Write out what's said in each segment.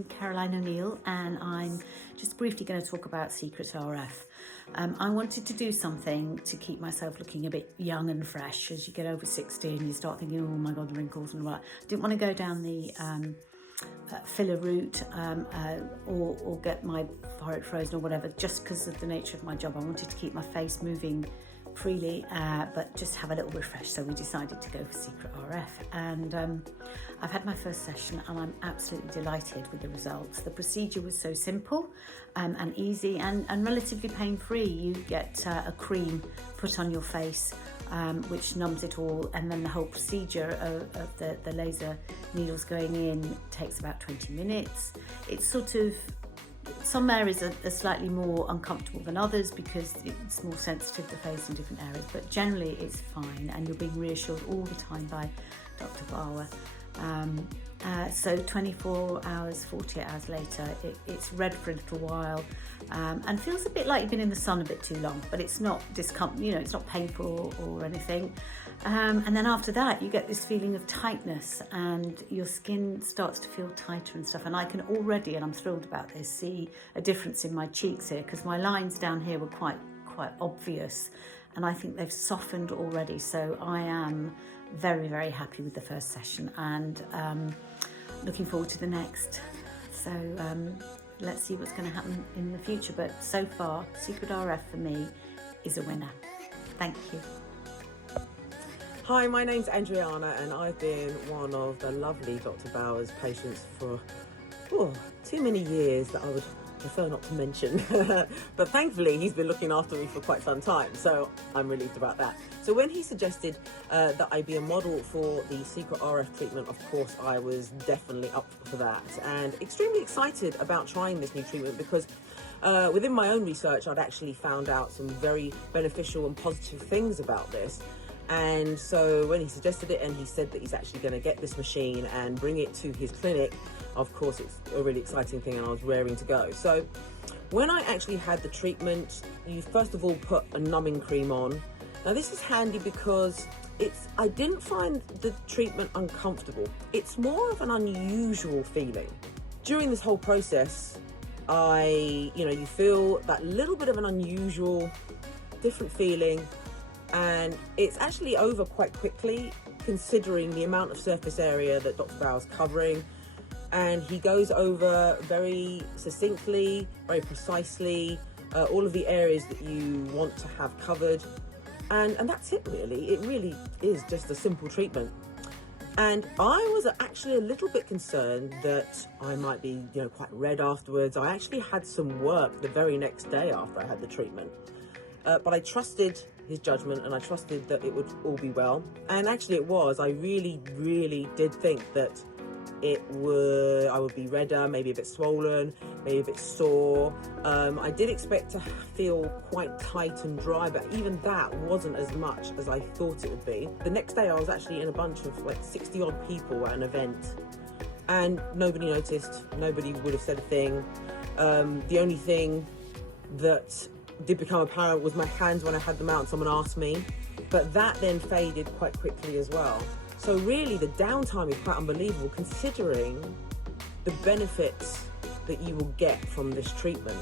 I'm Caroline O'Neill, and I'm just briefly going to talk about Secret RF. I wanted to do something to keep myself looking a bit young and fresh. As you get over 60 and you start thinking, oh my God, the wrinkles and all that. I didn't want to go down the filler route or get my forehead frozen or whatever, just because of the nature of my job. I wanted to keep my face moving freely, but just have a little refresh, so we decided to go for Secret RF. And I've had my first session and I'm absolutely delighted with the results. The procedure was so simple and easy and relatively pain-free. You get a cream put on your face which numbs it all, and then the whole procedure of the laser needles going in takes about 20 minutes. It's sort of, some areas are slightly more uncomfortable than others because it's more sensitive to the face in different areas, but generally it's fine, and you're being reassured all the time by Dr. Bauer. So 24 hours, 48 hours later, it's red for a little while and feels a bit like you've been in the sun a bit too long, but it's not discomfort, it's not painful or anything. And then after that, you get this feeling of tightness and your skin starts to feel tighter and stuff. And I can already, and I'm thrilled about this, see a difference in my cheeks here, because my lines down here were quite obvious, and I think they've softened already. So I am very, very happy with the first session, and looking forward to the next. So let's see what's going to happen in the future. But so far, Secret RF for me is a winner. Thank you. Hi, my name's Andriana, and I've been one of the lovely Dr. Bauer's patients for too many years that I would prefer not to mention. But thankfully he's been looking after me for quite some time, so I'm relieved about that. So when he suggested that I be a model for the Secret RF treatment, of course I was definitely up for that, and extremely excited about trying this new treatment because within my own research I'd actually found out some very beneficial and positive things about this. And so when he suggested it and he said that he's actually going to get this machine and bring it to his clinic, of course it's a really exciting thing, and I was raring to go. So when I actually had the treatment, you first of all put a numbing cream on. Now this is handy because I didn't find the treatment uncomfortable. It's more of an unusual feeling. During this whole process, you feel that little bit of an unusual, different feeling, and it's actually over quite quickly considering the amount of surface area that Dr. Bauer's covering, and he goes over very succinctly, very precisely, all of the areas that you want to have covered, and that's it really. It really is just a simple treatment. And I was actually a little bit concerned that I might be quite red afterwards. I actually had some work the very next day after I had the treatment. But I trusted his judgment, and I trusted that it would all be well. And actually it was. I really, really did think that I would be redder, maybe a bit swollen, maybe a bit sore. I did expect to feel quite tight and dry, but even that wasn't as much as I thought it would be. The next day I was actually in a bunch of 60 odd people at an event, and nobody noticed, nobody would have said a thing. The only thing that did become apparent was my hands when I had them out and someone asked me, but that then faded quite quickly as well. So really the downtime is quite unbelievable considering the benefits that you will get from this treatment.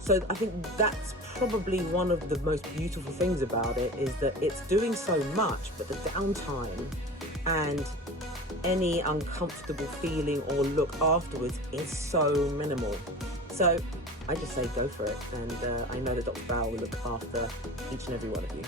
So I think that's probably one of the most beautiful things about it, is that it's doing so much, but the downtime and any uncomfortable feeling or look afterwards is so minimal. So I just say go for it, and I know that Dr. Bauer will look after each and every one of you.